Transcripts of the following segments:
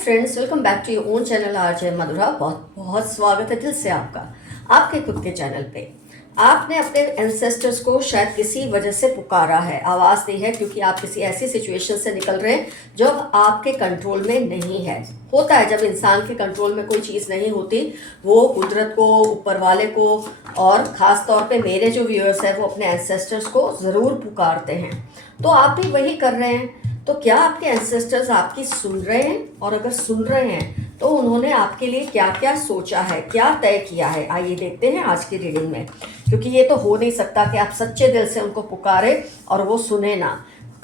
Friends, welcome back to your own channel RJ Madhura. बहुत बहुत स्वागत है दिल से आपका आपके खुद के चैनल पे। आपने अपने एंसेस्टर्स को शायद किसी वजह से पुकारा है, आवाज़ दी है, क्योंकि आप किसी ऐसी सिचुएशन से निकल रहे हैं जो अब आपके कंट्रोल में नहीं है। होता है जब इंसान के कंट्रोल में कोई चीज़ नहीं होती, वो कुदरत को, ऊपर वाले को, और ख़ास तौर पे मेरे जो व्यूअर्स हैं वो अपने एंसेस्टर्स को ज़रूर पुकारते हैं। तो आप भी वही कर रहे हैं। तो क्या आपके एंसेस्टर्स आपकी सुन रहे हैं? और अगर सुन रहे हैं तो उन्होंने आपके लिए क्या क्या सोचा है, क्या तय किया है? आइए देखते हैं आज की रीडिंग में, क्योंकि ये तो हो नहीं सकता कि आप सच्चे दिल से उनको पुकारे और वो सुने ना।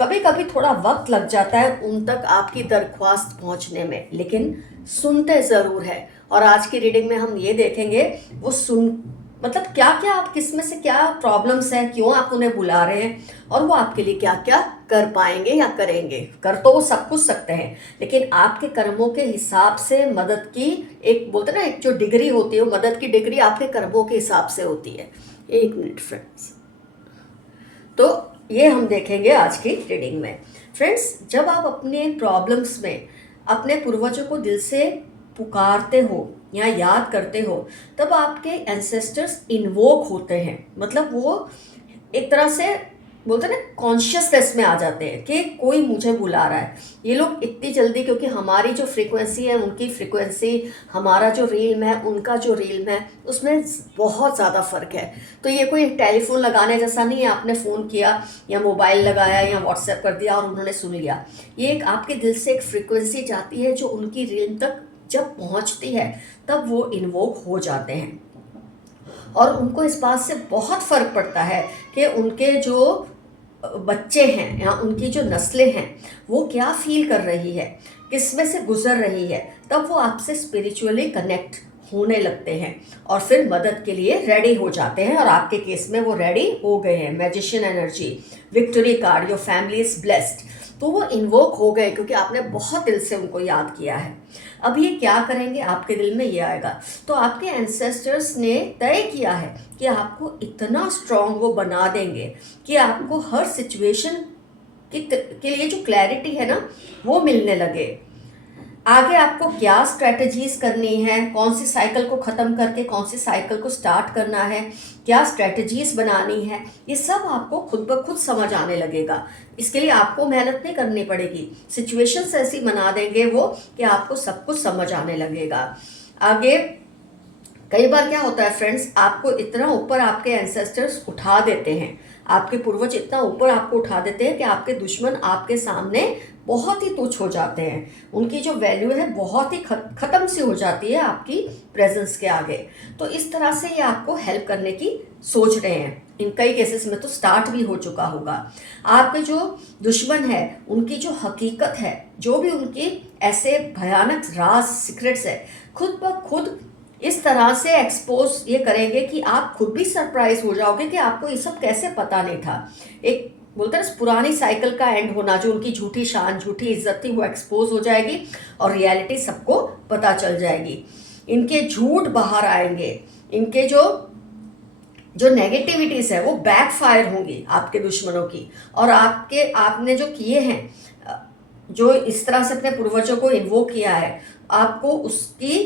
कभी कभी थोड़ा वक्त लग जाता है उन तक आपकी दरख्वास्त पहुंचने में, लेकिन सुनते ज़रूर है। और आज की रीडिंग में हम ये देखेंगे वो मतलब क्या क्या, आप किस में से क्या प्रॉब्लम्स हैं, क्यों आप उन्हें बुला रहे हैं, और वो आपके लिए क्या क्या कर पाएंगे या करेंगे। कर तो वो सब कुछ सकते हैं, लेकिन आपके कर्मों के हिसाब से मदद की, एक बोलते ना, एक जो डिग्री होती है, वो मदद की डिग्री आपके कर्मों के हिसाब से होती है। एक मिनट फ्रेंड्स, तो ये हम देखेंगे आज की रीडिंग में। फ्रेंड्स, जब आप अपने प्रॉब्लम्स में अपने पूर्वजों को दिल से पुकारते हो या याद करते हो, तब आपके एंसेस्टर्स इन्वोक होते हैं। मतलब वो एक तरह से बोलते हैं ना, कॉन्शियसनेस में आ जाते हैं कि कोई मुझे बुला रहा है। ये लोग इतनी जल्दी, क्योंकि हमारी जो फ्रीक्वेंसी है, उनकी फ्रीक्वेंसी, हमारा जो रील्म है, उनका जो रील्म है, उसमें बहुत ज़्यादा फ़र्क है। तो ये कोई टेलीफोन लगाने जैसा नहीं है, आपने फ़ोन किया या मोबाइल लगाया या व्हाट्सएप कर दिया और उन्होंने सुन लिया। ये एक आपके दिल से एक फ्रीक्वेंसी जाती है जो उनकी रील्म तक जब पहुंचती है तब वो इन्वोक हो जाते हैं। और उनको इस बात से बहुत फ़र्क पड़ता है कि उनके जो बच्चे हैं या उनकी जो नस्लें हैं वो क्या फील कर रही है, किस में से गुजर रही है। तब वो आपसे स्पिरिचुअली कनेक्ट होने लगते हैं और फिर मदद के लिए रेडी हो जाते हैं। और आपके केस में वो रेडी हो गए हैं। Magician energy, victory card, your family is blessed. तो वो इन्वोक हो गए क्योंकि आपने बहुत दिल से उनको याद किया है। अब ये क्या करेंगे, आपके दिल में ये आएगा। तो आपके एंसेस्टर्स ने तय किया है कि आपको इतना स्ट्रांग वो बना देंगे कि आपको हर सिचुएशन के लिए जो क्लैरिटी है ना, वो मिलने लगे। आगे आपको क्या स्ट्रेटजीज करनी है, कौन सी साइकिल को ख़त्म करके कौन सी साइकिल को स्टार्ट करना है, क्या स्ट्रेटजीज बनानी है, ये सब आपको खुद ब खुद समझ आने लगेगा। इसके लिए आपको मेहनत नहीं करनी पड़ेगी। सिचुएशंस ऐसी बना देंगे वो कि आपको सब कुछ समझ आने लगेगा। आगे कई बार क्या होता है फ्रेंड्स, आपको इतना ऊपर आपके एंसेस्टर्स उठा देते हैं, आपके पूर्वज इतना ऊपर आपको उठा देते हैं कि आपके दुश्मन आपके सामने बहुत ही तुच्छ हो जाते हैं। उनकी जो वैल्यू है बहुत ही ख़त्म सी हो जाती है आपकी प्रेजेंस के आगे। तो इस तरह से ये आपको हेल्प करने की सोच रहे हैं। इन कई केसेस में तो स्टार्ट भी हो चुका होगा। आपके जो दुश्मन है उनकी जो हकीकत है, जो भी उनकी ऐसे भयानक राज, सीक्रेट्स है, खुद ब खुद इस तरह से एक्सपोज ये करेंगे कि आप खुद भी सरप्राइज हो जाओगे कि आपको ये सब कैसे पता नहीं था। एक बोलते हैं पुरानी साइकिल का एंड होना, जो उनकी झूठी शान, झूठी इज्जत थी, वो एक्सपोज हो जाएगी और रियलिटी सबको पता चल जाएगी। इनके झूठ बाहर आएंगे, इनके जो नेगेटिविटीज़ है वो बैकफायर होंगी आपके दुश्मनों की। और आपने जो किए हैं, जो इस तरह से अपने पूर्वजों को इन्वोक किया है, आपको उसकी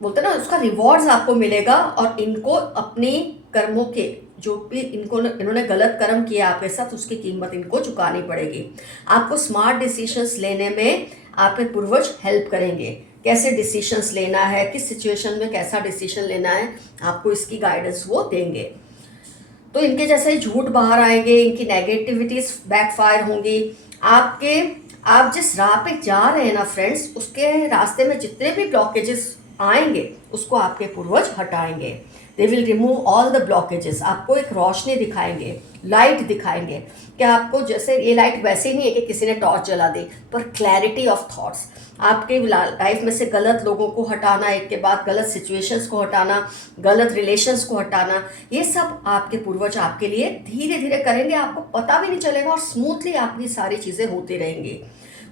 बोलते ना, उसका रिवॉर्ड्स आपको मिलेगा। और इनको अपनी कर्मों के, जो भी इन्होंने गलत कर्म किया आपके साथ, उसकी कीमत इनको चुकानी पड़ेगी। आपको स्मार्ट डिसीजंस लेने में आपके पूर्वज हेल्प करेंगे। कैसे डिसीजंस लेना है, किस सिचुएशन में कैसा डिसीजन लेना है, आपको इसकी गाइडेंस वो देंगे। तो इनके जैसे झूठ बाहर आएंगे, इनकी नेगेटिविटीज बैकफायर होंगी। आप जिस राह पे जा रहे हैं ना फ्रेंड्स, उसके रास्ते में जितने भी ब्लॉकेजेस आएंगे उसको आपके पूर्वज हटाएंगे। They will remove all the blockages. आपको एक रोशनी दिखाएंगे, लाइट दिखाएंगे कि आपको, जैसे ये लाइट वैसे ही नहीं है कि किसी ने टॉर्च जला दी, पर क्लैरिटी ऑफ थॉट्स। आपके लाइफ में से गलत लोगों को हटाना, एक के बाद गलत सिचुएशंस को हटाना, गलत रिलेशंस को हटाना, ये सब आपके पूर्वज आपके लिए धीरे धीरे करेंगे। आपको पता भी नहीं चलेगा और स्मूथली आपकी सारी चीज़ें होती रहेंगी।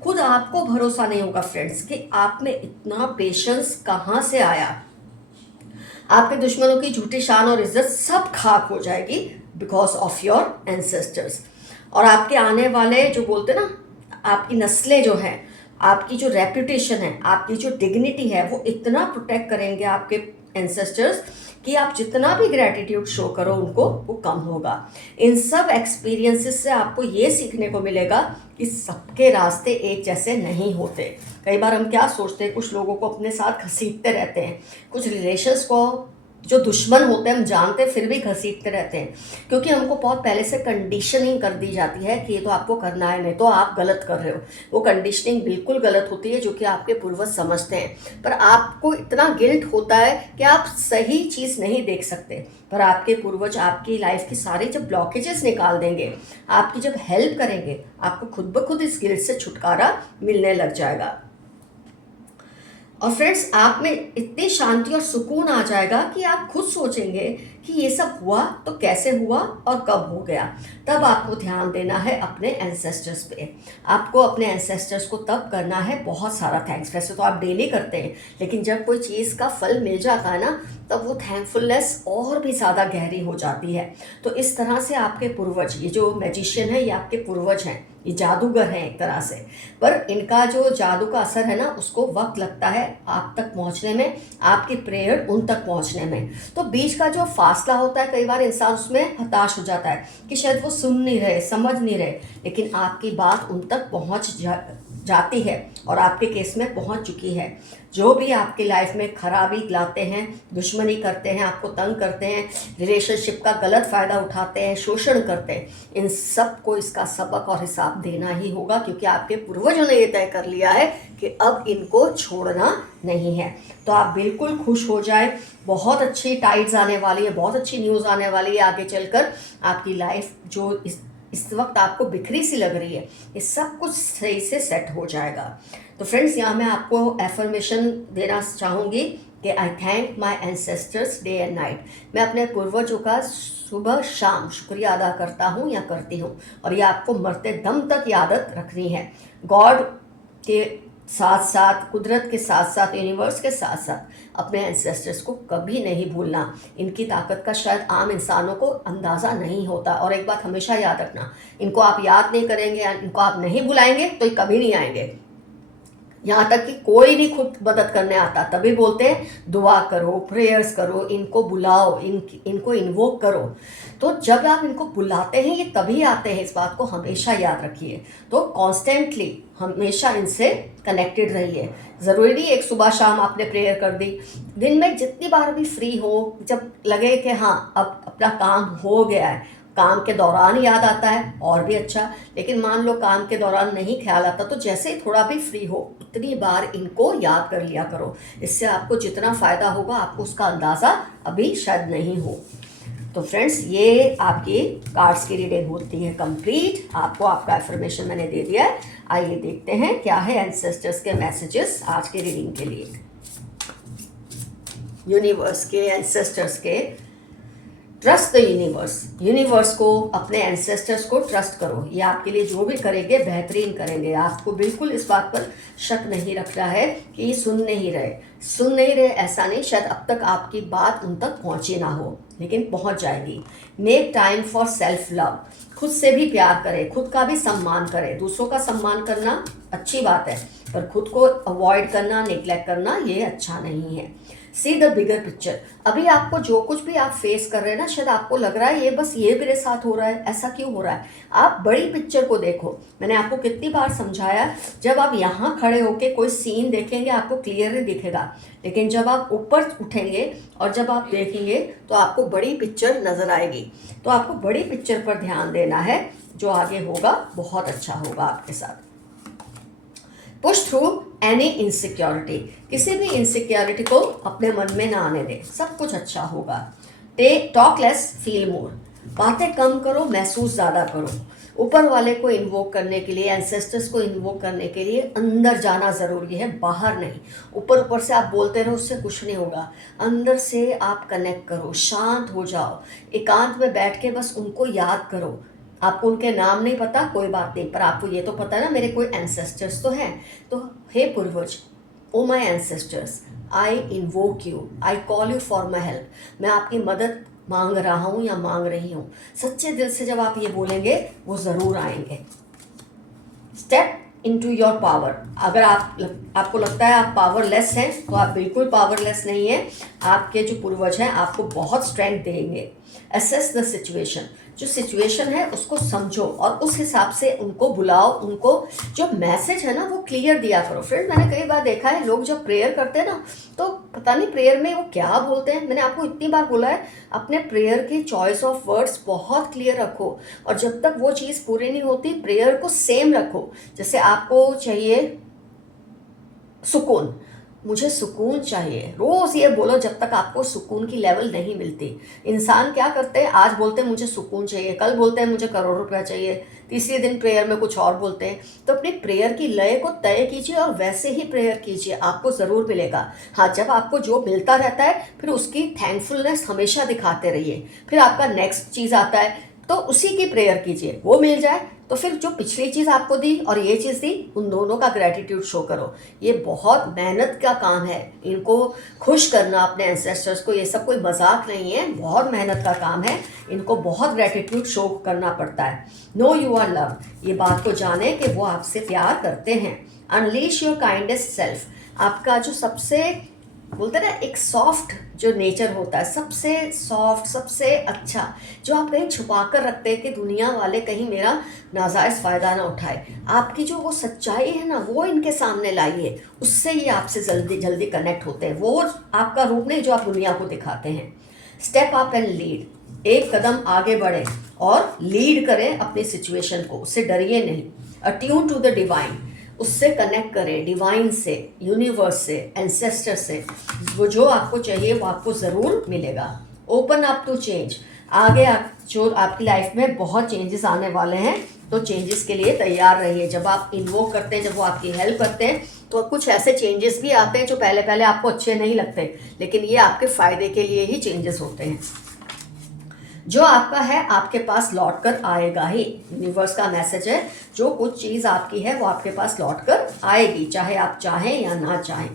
खुद आपको भरोसा नहीं होगा फ्रेंड्स कि आप में इतना पेशेंस कहाँ से आया। आपके दुश्मनों की झूठी शान और इज्जत सब खाक हो जाएगी बिकॉज ऑफ योर एंसेस्टर्स। और आपके आने वाले, जो बोलते ना, आपकी नस्लें जो हैं, आपकी जो रेपुटेशन है, आपकी जो डिग्निटी है, वो इतना प्रोटेक्ट करेंगे आपके एंसेस्टर्स कि आप जितना भी ग्रैटिट्यूड शो करो उनको, वो कम होगा। इन सब एक्सपीरियंसेस से आपको ये सीखने को मिलेगा कि सबके रास्ते एक जैसे नहीं होते। कई बार हम क्या सोचते हैं, कुछ लोगों को अपने साथ घसीटते रहते हैं, कुछ रिलेशंस को जो दुश्मन होते हैं हम जानते हैं फिर भी घसीटते रहते हैं, क्योंकि हमको बहुत पहले से कंडीशनिंग कर दी जाती है कि ये तो आपको करना है, नहीं तो आप गलत कर रहे हो। वो कंडीशनिंग बिल्कुल गलत होती है, जो कि आपके पूर्वज समझते हैं, पर आपको इतना गिल्ट होता है कि आप सही चीज़ नहीं देख सकते। पर आपके पूर्वज आपकी लाइफ की सारी जब ब्लॉकेजेस निकाल देंगे, आपकी जब हेल्प करेंगे, आपको खुद ब खुद इस गिल्ट से छुटकारा मिलने लग जाएगा। और फ्रेंड्स, आप में इतनी शांति और सुकून आ जाएगा कि आप खुद सोचेंगे कि ये सब हुआ तो कैसे हुआ और कब हो गया। तब आपको ध्यान देना है अपने एंसेस्टर्स पे। आपको अपने एंसेस्टर्स को तब करना है बहुत सारा थैंक्स। वैसे तो आप डेली करते हैं, लेकिन जब कोई चीज़ का फल मिल जाता है ना, तब वो थैंकफुलनेस और भी ज़्यादा गहरी हो जाती है। तो इस तरह से आपके पूर्वज, ये जो मैजिशियन है ये आपके पूर्वज हैं, ये जादूगर हैं एक तरह से, पर इनका जो जादू का असर है ना, उसको वक्त लगता है आप तक पहुंचने में, आपकी प्रेयर उन तक पहुंचने में। तो बीच का जो फासला होता है, कई बार इंसान उसमें हताश हो जाता है कि शायद वो सुन नहीं रहे, समझ नहीं रहे, लेकिन आपकी बात उन तक जाती है और आपके केस में पहुंच चुकी है। जो भी आपकी लाइफ में खराबी लाते हैं, दुश्मनी करते हैं, आपको तंग करते हैं, रिलेशनशिप का गलत फ़ायदा उठाते हैं, शोषण करते हैं, इन सब को इसका सबक और हिसाब देना ही होगा, क्योंकि आपके पूर्वजों ने ये तय कर लिया है कि अब इनको छोड़ना नहीं है। तो आप बिल्कुल खुश हो जाए, बहुत अच्छी टाइड्स आने वाली है, बहुत अच्छी न्यूज़ आने वाली है आगे चलकर। आपकी लाइफ जो इस वक्त आपको बिखरी सी लग रही है, ये सब कुछ सही से सेट हो जाएगा। तो फ्रेंड्स, यहाँ मैं आपको एफर्मेशन देना चाहूँगी कि आई thank my ancestors day and night. मैं अपने पूर्वजों का सुबह शाम शुक्रिया अदा करता हूँ या करती हूँ, और ये आपको मरते दम तक ये आदत रखनी है। गॉड के साथ साथ, कुदरत के साथ साथ, यूनिवर्स के साथ साथ अपने एंसेस्टर्स को कभी नहीं भूलना। इनकी ताकत का शायद आम इंसानों को अंदाज़ा नहीं होता। और एक बात हमेशा याद रखना, इनको आप याद नहीं करेंगे या इनको आप नहीं बुलाएंगे तो ये कभी नहीं आएंगे। यहाँ तक कि कोई भी खुद मदद करने आता तभी बोलते हैं दुआ करो, प्रेयर्स करो, इनको बुलाओ, इनको इन्वोक करो। तो जब आप इनको बुलाते हैं ये तभी आते हैं, इस बात को हमेशा याद रखिए। तो कॉन्स्टेंटली हमेशा इनसे कनेक्टेड रहिए। ज़रूरी नहीं एक सुबह शाम आपने प्रेयर कर दी, दिन में जितनी बार भी फ्री हो, जब लगे कि हाँ अब अपना काम हो गया है, काम के दौरान याद आता है और भी अच्छा, लेकिन मान लो काम के दौरान नहीं ख्याल आता, तो जैसे ही थोड़ा भी फ्री हो उतनी बार इनको याद कर लिया करो। इससे आपको जितना फ़ायदा होगा आपको उसका अंदाज़ा अभी शायद नहीं हो। तो फ्रेंड्स, ये आपकी कार्ड्स की रीडिंग होती है कंप्लीट। आपको आपका इन्फॉर्मेशन मैंने दे दिया है। आइए देखते हैं क्या है एंसेस्टर्स के मैसेजेस आज की रीडिंग के लिए। यूनिवर्स के, एंसेस्टर्स के, ट्रस्ट द यूनिवर्स। यूनिवर्स को, अपने एंसेस्टर्स को ट्रस्ट करो। ये आपके लिए जो भी करेंगे बेहतरीन करेंगे। आपको बिल्कुल इस बात पर शक नहीं रखना है कि ये सुन नहीं रहे ऐसा नहीं, शायद अब तक आपकी बात उन तक पहुंची ना हो, लेकिन पहुंच जाएगी। Make time for self love. खुद से भी प्यार करें, खुद का भी सम्मान करें। दूसरों का सम्मान करना अच्छी बात है, पर खुद को अवॉइड करना, नेग्लेक्ट करना ये अच्छा नहीं है। See the bigger picture. अभी आपको जो कुछ भी आप फेस कर रहे हैं ना, शायद आपको लग रहा है ये बस ये मेरे साथ हो रहा है, ऐसा क्यों हो रहा है। आप बड़ी पिक्चर को देखो। मैंने आपको कितनी बार समझाया, जब आप यहाँ खड़े होके कोई सीन देखेंगे आपको क्लियरली दिखेगा, लेकिन जब आप ऊपर उठेंगे और जब आप देखेंगे तो आपको बड़ी पिक्चर नज़र आएगी। तो आपको बड़ी पिक्चर पर ध्यान देना है, जो आगे होगा बहुत अच्छा होगा आपके साथ। Push through any insecurity. किसी भी इनसिक्योरिटी को अपने मन में ना आने दें, सब कुछ अच्छा होगा। Talk less feel more. बातें कम करो, महसूस ज़्यादा करो। ऊपर वाले को इन्वोक करने के लिए, एंसेस्टर्स को इन्वोक करने के लिए अंदर जाना ज़रूरी है, बाहर नहीं। ऊपर ऊपर से आप बोलते रहो, उससे कुछ नहीं होगा। अंदर से आप कनेक्ट करो, शांत हो जाओ, एकांत में बैठ के बस उनको याद करो। आपको उनके नाम नहीं पता, कोई बात नहीं, पर आपको ये तो पता है ना मेरे कोई एंसेस्टर्स तो हैं। तो हे पूर्वज, O my ancestors, I invoke you, I call you for my help. मैं आपकी मदद मांग रहा हूँ या मांग रही हूँ। सच्चे दिल से जब आप ये बोलेंगे वो ज़रूर आएंगे। Step into your power. अगर आपको लगता है आप पावरलेस हैं तो आप बिल्कुल पावरलेस नहीं हैं। आपके जो पूर्वज हैं आपको बहुत स्ट्रेंथ देंगे। असेस द सिचुएशन, जो सिचुएशन है उसको समझो और उस हिसाब से उनको बुलाओ। उनको जो मैसेज है ना वो क्लियर दिया करो। फ्रेंड, मैंने कई बार देखा है लोग जब प्रेयर करते हैं ना तो पता नहीं प्रेयर में वो क्या बोलते हैं। मैंने आपको इतनी बार बोला है अपने प्रेयर की चॉइस ऑफ वर्ड्स बहुत क्लियर रखो, और जब तक वो चीज़ पूरी नहीं होती प्रेयर को सेम रखो। जैसे आपको चाहिए सुकून, मुझे सुकून चाहिए, रोज ये बोलो जब तक आपको सुकून की लेवल नहीं मिलती। इंसान क्या करते हैं, आज बोलते हैं मुझे सुकून चाहिए, कल बोलते हैं मुझे करोड़ रुपया चाहिए, तीसरे दिन प्रेयर में कुछ और बोलते हैं। तो अपनी प्रेयर की लय को तय कीजिए और वैसे ही प्रेयर कीजिए, आपको ज़रूर मिलेगा। हाँ, जब आपको जो मिलता रहता है फिर उसकी थैंकफुलनेस हमेशा दिखाते रहिए। फिर आपका नेक्स्ट चीज़ आता है तो उसी की प्रेयर कीजिए, वो मिल जाए तो फिर जो पिछली चीज़ आपको दी और ये चीज़ दी उन दोनों का ग्रेटिट्यूड शो करो। ये बहुत मेहनत का काम है, इनको खुश करना अपने एंसेस्टर्स को, ये सब कोई मजाक नहीं है, बहुत मेहनत का काम है। इनको बहुत ग्रेटिट्यूड शो करना पड़ता है। नो यू आर लव, ये बात को जाने कि वो आपसे प्यार करते हैं। अनलीश योर काइंडेस्ट सेल्फ, आपका जो सबसे बोलते ना एक सॉफ्ट जो नेचर होता है, सबसे सॉफ्ट सबसे अच्छा, जो आप कहीं छुपा कर रखते हैं कि दुनिया वाले कहीं मेरा नाजायज़ फ़ायदा ना उठाए, आपकी जो वो सच्चाई है ना वो इनके सामने लाइए। उससे ये आपसे जल्दी जल्दी कनेक्ट होते हैं। वो आपका रूप नहीं जो आप दुनिया को दिखाते हैं। स्टेप अप एंड लीड, एक कदम आगे बढ़ें और लीड करें अपनी सिचुएशन को, उससे डरिए नहीं। अट्यून टू द डिवाइन, उससे कनेक्ट करें, डिवाइन से, यूनिवर्स से, एंसेस्टर से। वो जो आपको चाहिए वो आपको ज़रूर मिलेगा। ओपन अप टू चेंज, आगे जो आपकी लाइफ में बहुत चेंजेस आने वाले हैं तो चेंजेस के लिए तैयार रहिए। जब आप इन्वोक करते हैं, जब वो आपकी हेल्प करते हैं तो कुछ ऐसे चेंजेस भी आते हैं जो पहले पहले आपको अच्छे नहीं लगते, लेकिन ये आपके फ़ायदे के लिए ही चेंजेस होते हैं। जो आपका है आपके पास लौट कर आएगा ही, यूनिवर्स का मैसेज है। जो कुछ चीज़ आपकी है वो आपके पास लौट कर आएगी, चाहे आप चाहें या ना चाहें।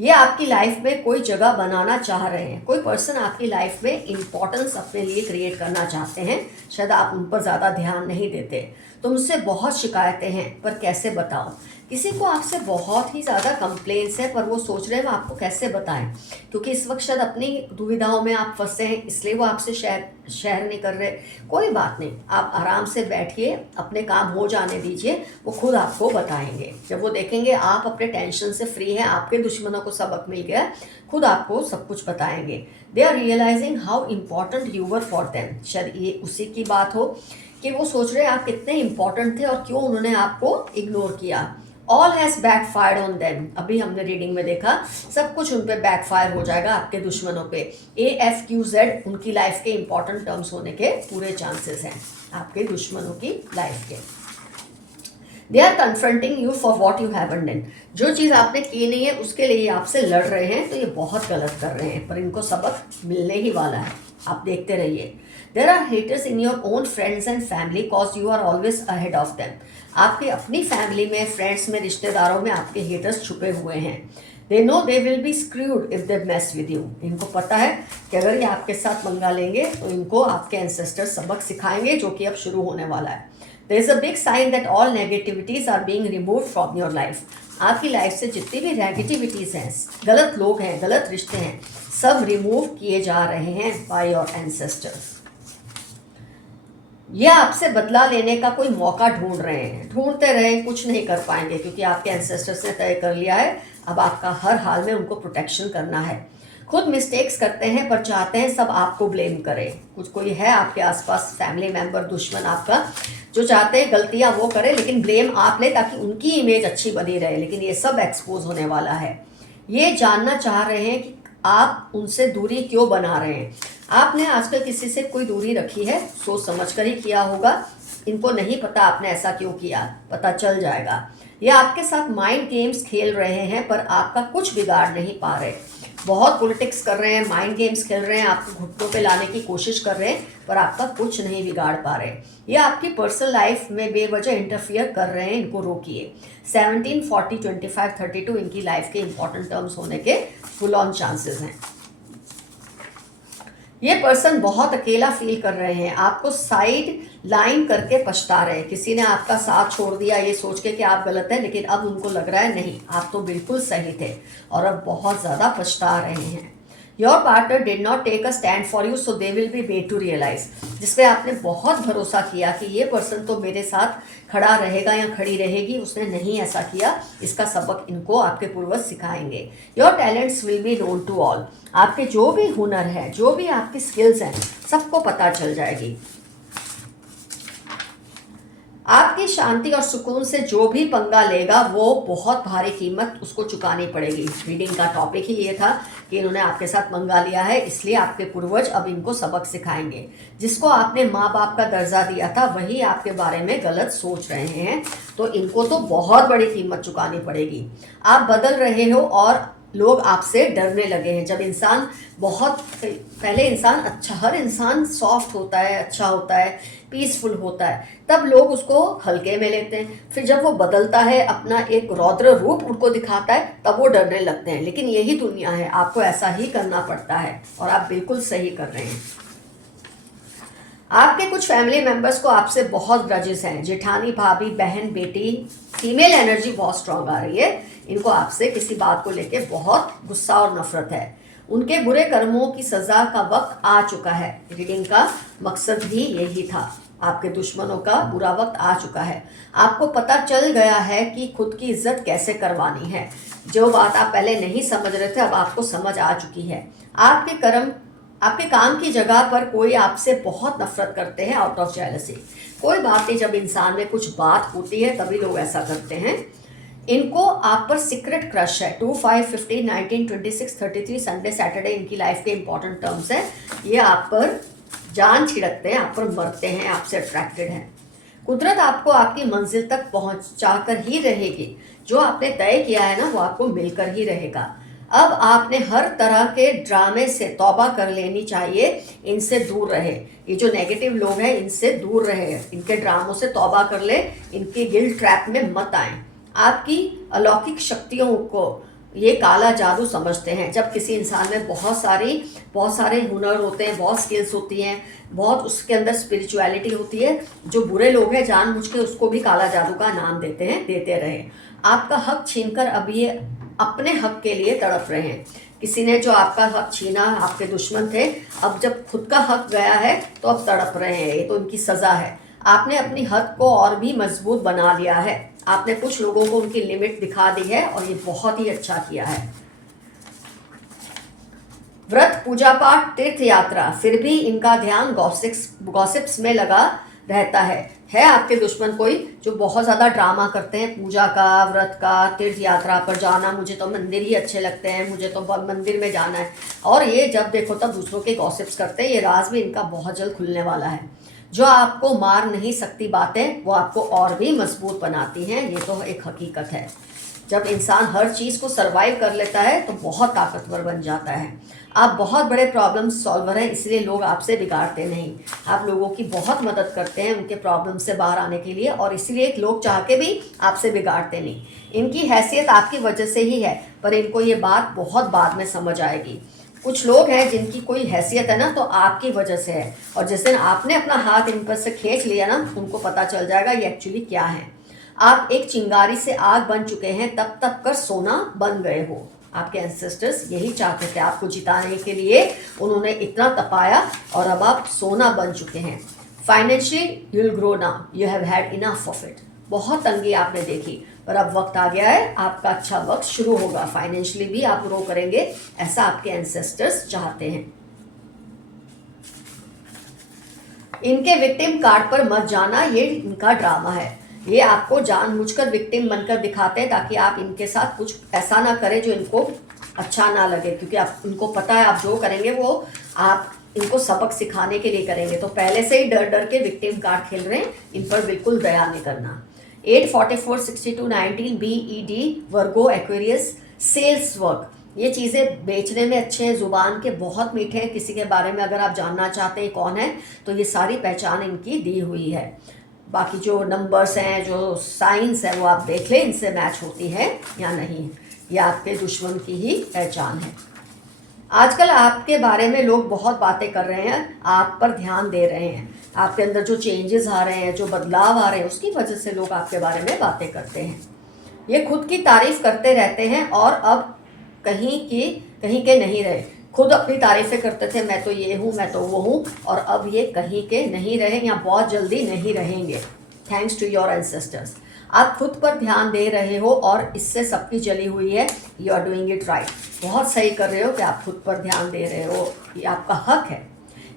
ये आपकी लाइफ में कोई जगह बनाना चाह रहे हैं, कोई पर्सन आपकी लाइफ में इम्पोर्टेंस अपने लिए क्रिएट करना चाहते हैं। शायद आप उन पर ज़्यादा ध्यान नहीं देते। तुमसे बहुत शिकायतें हैं पर कैसे बताओ, किसी को आपसे बहुत ही ज़्यादा कंप्लेंट्स है पर वो सोच रहे हैं वो आपको कैसे बताएं, क्योंकि इस वक्त शायद अपनी दुविधाओं में आप फंसे हैं, इसलिए वो आपसे शेयर नहीं कर रहे। कोई बात नहीं, आप आराम से बैठिए, अपने काम हो जाने दीजिए, वो खुद आपको बताएंगे। जब वो देखेंगे आप अपने टेंशन से फ्री हैं, आपके दुश्मनों को सबक मिल गया, खुद आपको सब कुछ बताएंगे। They are realising how important you were for them, शायद ये उसी की बात हो कि वो सोच रहे हैं आप कितने इंपॉर्टेंट थे और क्यों उन्होंने आपको इग्नोर किया। All has backfired on them, अभी हमने रीडिंग में देखा सब कुछ उन पे बैकफायर हो जाएगा, आपके दुश्मनों पे। AFQZ उनकी लाइफ के इंपॉर्टेंट टर्म्स होने के पूरे चांसेस हैं आपके दुश्मनों की लाइफ के। They are confronting you for what you haven't done, जो चीज़ आपने की नहीं है उसके लिए आपसे लड़ रहे हैं, तो ये बहुत गलत कर रहे हैं, पर इनको सबक मिलने ही वाला है, आप देखते रहिए। There are haters in your own friends and family cause you are always ahead of them, आपकी अपनी फैमिली में, फ्रेंड्स में, रिश्तेदारों में आपके हेटर्स छुपे हुए हैं। They know they will B screwed if they mess with you, इनको पता है कि अगर ये आपके साथ पंगा लेंगे तो इनको आपके एंसेस्टर्स सबक सिखाएंगे, जो कि अब शुरू होने वाला है। There is a big sign that all negativities are being removed from your life, आपकी लाइफ से जितनी भी नेगेटिविटीज़ हैं, गलत लोग हैं, गलत रिश्ते हैं, सब रिमूव किए जा रहे हैं बाय योर एंसेस्टर्स। ये आपसे बदला लेने का कोई मौका ढूंढ रहे हैं, ढूंढते रहें, कुछ नहीं कर पाएंगे, क्योंकि आपके एंसेस्टर्स ने तय कर लिया है अब आपका हर हाल में उनको प्रोटेक्शन करना है। खुद मिस्टेक्स करते हैं पर चाहते हैं सब आपको ब्लेम करें। कुछ कोई है आपके आसपास, फैमिली मेंबर, दुश्मन आपका, जो चाहते हैं गलतियां वो करें लेकिन ब्लेम आप लें ताकि उनकी इमेज अच्छी बनी रहे, लेकिन ये सब एक्सपोज होने वाला है। ये जानना चाह रहे हैं कि आप उनसे दूरी क्यों बना रहे हैं। आपने आजकल किसी से कोई दूरी रखी है, सोच समझ कर ही किया होगा, इनको नहीं पता आपने ऐसा क्यों किया, पता चल जाएगा। ये आपके साथ माइंड गेम्स खेल रहे हैं पर आपका कुछ बिगाड़ नहीं पा रहे, बहुत पॉलिटिक्स कर रहे हैं, माइंड गेम्स खेल रहे हैं, आपको घुटनों पे लाने की कोशिश कर रहे हैं पर आपका कुछ नहीं बिगाड़ पा रहे। ये आपकी पर्सनल लाइफ में बेवजह इंटरफियर कर रहे हैं, इनको रोकिए। 17, 40, 25, 32 इनकी लाइफ के इंपॉर्टेंट टर्म्स होने के फुल ऑन चांसेस हैं। ये पर्सन बहुत अकेला फील कर रहे हैं, आपको साइड लाइन करके पछता रहे हैं। किसी ने आपका साथ छोड़ दिया ये सोच के कि आप गलत हैं, लेकिन अब उनको लग रहा है नहीं, आप तो बिल्कुल सही थे और अब बहुत ज़्यादा पछता रहे हैं। Your partner did not take a stand for you, so they will be made to realise. जिसपे आपने बहुत भरोसा किया कि ये पर्सन तो मेरे साथ खड़ा रहेगा या खड़ी रहेगी, उसने नहीं ऐसा किया। इसका सबक इनको आपके पूर्वज सिखाएंगे। Your talents will be known to all. आपके जो भी हुनर है, जो भी आपकी स्किल्स हैं, सबको पता चल जाएगी। आपकी शांति और सुकून से जो भी पंगा लेगा वो बहुत भारी कीमत उसको चुकानी पड़ेगी। रीडिंग का टॉपिक ही ये था कि इन्होंने आपके साथ पंगा लिया है, इसलिए आपके पूर्वज अब इनको सबक सिखाएंगे। जिसको आपने माँ बाप का दर्जा दिया था वही आपके बारे में गलत सोच रहे हैं, तो इनको तो बहुत बड़ी कीमत चुकानी पड़ेगी। आप बदल रहे हो और लोग आपसे डरने लगे हैं। जब इंसान बहुत पहले इंसान अच्छा, हर इंसान सॉफ्ट होता है, अच्छा होता है, पीसफुल होता है, तब लोग उसको हल्के में लेते हैं। फिर जब वो बदलता है, अपना एक रौद्र रूप उनको दिखाता है, तब वो डरने लगते हैं। लेकिन यही दुनिया है, आपको ऐसा ही करना पड़ता है और आप बिल्कुल सही कर रहे हैं। आपके कुछ फैमिली मेंबर्स को आपसे बहुत ग्रजेस हैं। जेठानी, भाभी, बहन, बेटी, फीमेल एनर्जी बहुत स्ट्रांग आ रही है। इनको आपसे किसी बात को लेके बहुत गुस्सा और नफरत है। उनके बुरे कर्मों की सजा का वक्त आ चुका है। रीडिंग का मकसद भी यही था, आपके दुश्मनों का बुरा वक्त आ चुका है। आपको पता चल गया है कि खुद की इज्जत कैसे करवानी है। जो बात आप पहले नहीं समझ रहे थे, अब आपको समझ आ चुकी है। आपके काम की जगह पर कोई आपसे बहुत नफरत करते हैं आउट ऑफ जेलसी। कोई बात नहीं, जब इंसान में कुछ बात होती है तभी लोग ऐसा करते हैं। इनको आप पर सीक्रेट क्रश है। 2, 5, 15, 19, 26, 33 संडे सैटरडे इनकी लाइफ के इंपॉर्टेंट टर्म्स हैं। ये आप पर जान छिड़कते हैं, आप पर मरते हैं, आपसे अट्रैक्टेड हैं। कुदरत आपको आपकी मंजिल तक पहुंचा कर ही रहेगी। जो आपने तय किया है ना, वो आपको मिलकर ही रहेगा। अब आपने हर तरह के ड्रामे से तौबा कर लेनी चाहिए। इनसे दूर रहे, ये जो नेगेटिव लोग हैं इनसे दूर रहे, इनके ड्रामों से तौबा कर ले, इनके गिल्ट ट्रैप में मत आए। आपकी अलौकिक शक्तियों को ये काला जादू समझते हैं। जब किसी इंसान में बहुत सारे हुनर होते हैं, बहुत स्किल्स होती हैं, बहुत उसके अंदर स्पिरिचुअलिटी होती है, जो बुरे लोग हैं जानबूझ के उसको भी काला जादू का नाम देते हैं, देते रहे। आपका हक छीनकर अब ये अपने हक के लिए तड़प रहे हैं। किसी ने जो आपका हक छीना, आपके दुश्मन थे, अब जब खुद का हक गया है तो अब तड़प रहे हैं। ये तो इनकी सज़ा है। आपने अपनी हद को और भी मजबूत बना लिया है। आपने कुछ लोगों को उनकी लिमिट दिखा दी है और ये बहुत ही अच्छा किया है। व्रत, पूजा पाठ, तीर्थ यात्रा, फिर भी इनका ध्यान गॉसिप्स में लगा रहता है आपके दुश्मन कोई जो बहुत ज़्यादा ड्रामा करते हैं, पूजा का, व्रत का, तीर्थ यात्रा पर जाना, मुझे तो मंदिर ही अच्छे लगते हैं, मुझे तो मंदिर में जाना है, और ये जब देखो तब दूसरों के गॉसिप्स करते हैं। ये राज भी इनका बहुत जल्द खुलने वाला है। जो आपको मार नहीं सकती बातें वो आपको और भी मजबूत बनाती हैं, ये तो एक हकीकत है। जब इंसान हर चीज़ को सरवाइव कर लेता है तो बहुत ताकतवर बन जाता है। आप बहुत बड़े प्रॉब्लम सॉल्वर हैं, इसलिए लोग आपसे बिगाड़ते नहीं। आप लोगों की बहुत मदद करते हैं उनके प्रॉब्लम से बाहर आने के लिए, और इसलिए लोग चाह के भी आपसे बिगाड़ते नहीं। इनकी हैसियत आपकी वजह से ही है, पर इनको ये बात बहुत बाद में समझ आएगी। कुछ लोग हैं जिनकी कोई हैसियत है ना तो आपकी वजह से है, और जिस दिन आपने अपना हाथ इन पर से खींच लिया ना, उनको पता चल जाएगा ये एक्चुअली क्या है। आप एक चिंगारी से आग बन चुके हैं, तब तक कर सोना बन गए हो। आपके एंसेस्टर्स यही चाहते थे, आपको जिताने के लिए उन्होंने इतना तपाया और अब आप सोना बन चुके हैं। Financially you will grow now, you have had enough of it. बहुत तंगी आपने देखी, पर अब वक्त आ गया है, आपका अच्छा वक्त शुरू होगा। फाइनेंशियली भी आप ग्रो करेंगे, ऐसा आपके एंसेस्टर्स चाहते हैं। इनके विक्टिम कार्ड पर मत जाना, ये इनका ड्रामा है। ये आपको जानबूझकर विक्टिम बनकर दिखाते हैं ताकि आप इनके साथ कुछ ऐसा ना करें जो इनको अच्छा ना लगे, क्योंकि आप इनको पता है आप जो करेंगे वो आप इनको सबक सिखाने के लिए करेंगे। तो पहले से ही डर डर के विक्टिम कार्ड खेल रहे हैं, इन पर बिल्कुल दया नहीं करना। 8, 44, 62, 19 BED वर्गो एक्वेरियस सेल्स वर्क, ये चीज़ें बेचने में अच्छे हैं, ज़ुबान के बहुत मीठे हैं। किसी के बारे में अगर आप जानना चाहते हैं कौन है तो ये सारी पहचान इनकी दी हुई है। बाकी जो नंबर्स हैं, जो साइंस है, वो आप देख लें, इनसे मैच होती है या नहीं, ये आपके दुश्मन की ही पहचान है। 8, 44, 62, 19 BED वर्गो एक्वेरियस सेल्स वर्क, ये चीज़ें बेचने में अच्छे हैं, ज़ुबान के बहुत मीठे हैं। किसी के बारे में अगर आप जानना चाहते हैं कौन है तो ये सारी पहचान इनकी दी हुई है। बाकी जो नंबर्स हैं, जो साइंस है, वो आप देख लें, इनसे मैच होती है या नहीं, ये आपके दुश्मन की ही पहचान है। आजकल आपके बारे में लोग बहुत बातें कर रहे हैं, आप पर ध्यान दे रहे हैं। आपके अंदर जो चेंजेस आ रहे हैं, जो बदलाव आ रहे हैं, उसकी वजह से लोग आपके बारे में बातें करते हैं। ये खुद की तारीफ करते रहते हैं और अब कहीं के नहीं रहे। खुद अपनी तारीफें करते थे, मैं तो ये हूँ, मैं तो वो हूँ, और अब ये कहीं के नहीं रहे या बहुत जल्दी नहीं रहेंगे। Thanks to your ancestors. आप खुद पर ध्यान दे रहे हो और इससे सबकी जली हुई है। You are doing it right. बहुत सही कर रहे हो कि आप खुद पर ध्यान दे रहे हो, ये आपका हक है।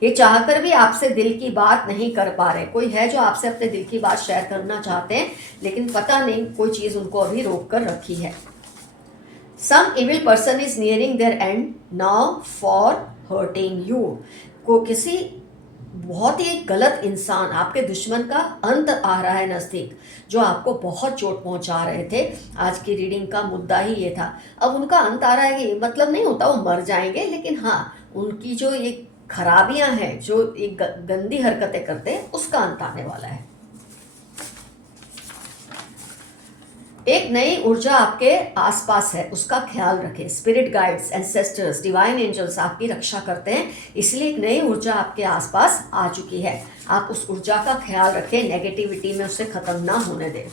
ये चाहकर भी आपसे दिल की बात नहीं कर पा रहे। कोई है जो आपसे अपने दिल की बात शेयर करना चाहते हैं, लेकिन पता नहीं कोई चीज़ उनको अभी रोक कर रखी है। Some evil person is nearing there and now for hurting you. को किसी बहुत ही गलत इंसान, आपके दुश्मन का अंत आ रहा है नज़दीक, जो आपको बहुत चोट पहुंचा रहे थे। आज की रीडिंग का मुद्दा ही ये था। अब उनका अंत आ रहा है, ये मतलब नहीं होता वो मर जाएंगे, लेकिन हाँ, उनकी जो ये खराबियां हैं, जो एक गंदी हरकतें करते हैं, उसका अंत आने वाला है। एक नई ऊर्जा आपके आसपास है, उसका ख्याल रखें। Spirit guides, ancestors, divine angels आपकी रक्षा करते हैं, इसलिए एक नई ऊर्जा आपके आसपास आ चुकी है। आप उस ऊर्जा का ख्याल रखें, नेगेटिविटी में उसे ख़त्म ना होने दें।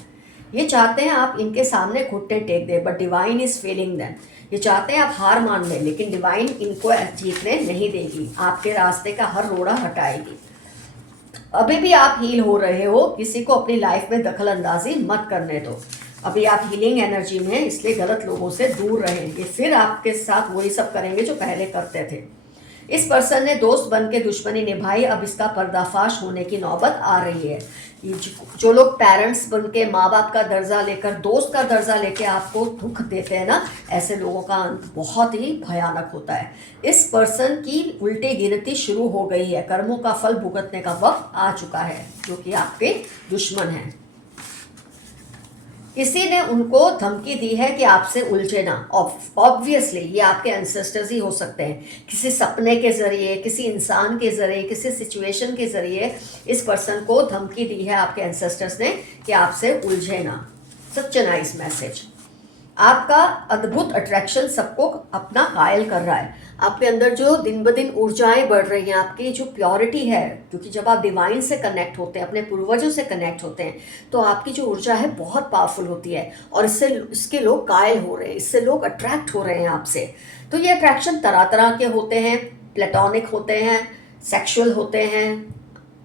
ये चाहते हैं आप इनके सामने घुटने टेक दें, but divine is failing them. ये चाहते हैं आप हार मान लें, लेकिन डिवाइन इनको जीतने नहीं देगी, आपके रास्ते का हर रोड़ा हटाएगी। अभी भी आप हील हो रहे हो, किसी को अपनी लाइफ में दखल अंदाजी मत करने दो। अभी आप हीलिंग एनर्जी में हैं, इसलिए गलत लोगों से दूर रहें। ये फिर आपके साथ वही सब करेंगे जो पहले करते थे। इस पर्सन ने दोस्त बन के दुश्मनी निभाई, अब इसका पर्दाफाश होने की नौबत आ रही है। ये जो लोग पेरेंट्स बन के, माँ बाप का दर्जा लेकर, दोस्त का दर्जा लेके आपको दुख देते हैं ना, ऐसे लोगों का अंत बहुत ही भयानक होता है। इस पर्सन की उल्टी गिनती शुरू हो गई है, कर्मों का फल भुगतने का वक्त आ चुका है, जो कि आपके दुश्मन हैं। किसी ने उनको धमकी दी है कि आपसे उलझे ना। ऑब्वियसली ये आपके एंसेस्टर्स ही हो सकते हैं। किसी सपने के ज़रिए, किसी इंसान के ज़रिए, किसी सिचुएशन के ज़रिए इस पर्सन को धमकी दी है आपके एंसेस्टर्स ने कि आपसे उलझे ना। सच ए नाइस मैसेज। आपका अद्भुत अट्रैक्शन सबको अपना कायल कर रहा है। आपके अंदर जो दिन ब दिन ऊर्जाएं बढ़ रही हैं, आपकी जो प्योरिटी है, क्योंकि जब आप डिवाइन से कनेक्ट होते हैं, अपने पूर्वजों से कनेक्ट होते हैं, तो आपकी जो ऊर्जा है बहुत पावरफुल होती है, और इसके लोग कायल हो रहे हैं, इससे लोग अट्रैक्ट हो रहे हैं आपसे। तो ये अट्रैक्शन तरह तरह के होते हैं, प्लेटोनिक होते हैं, सेक्सुअल होते हैं,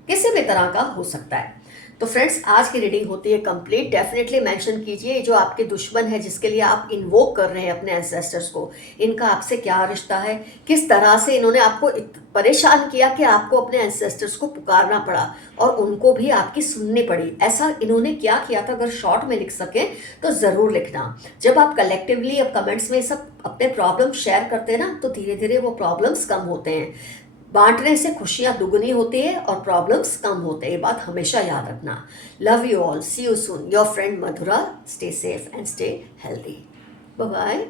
किसी भी तरह का हो सकता है। तो फ्रेंड्स, आज की रीडिंग होती है कंप्लीट। डेफिनेटली मेंशन कीजिए जो आपके दुश्मन है, जिसके लिए आप इन्वोक कर रहे हैं अपने एंसेस्टर्स को, इनका आपसे क्या रिश्ता है, किस तरह से इन्होंने आपको परेशान किया कि आपको अपने एंसेस्टर्स को पुकारना पड़ा और उनको भी आपकी सुननी पड़ी। ऐसा इन्होंने क्या किया था? अगर शॉर्ट में लिख सकें तो ज़रूर लिखना। जब आप कलेक्टिवली अब कमेंट्स में सब अपने प्रॉब्लम शेयर करते हैं ना, तो धीरे धीरे वो प्रॉब्लम्स कम होते हैं। बांटने से खुशियां दुगनी होती है और प्रॉब्लम्स कम होते हैं। ये बात हमेशा याद रखना। Love you all, see you soon, your friend Madhura. Stay safe and stay healthy. Bye bye.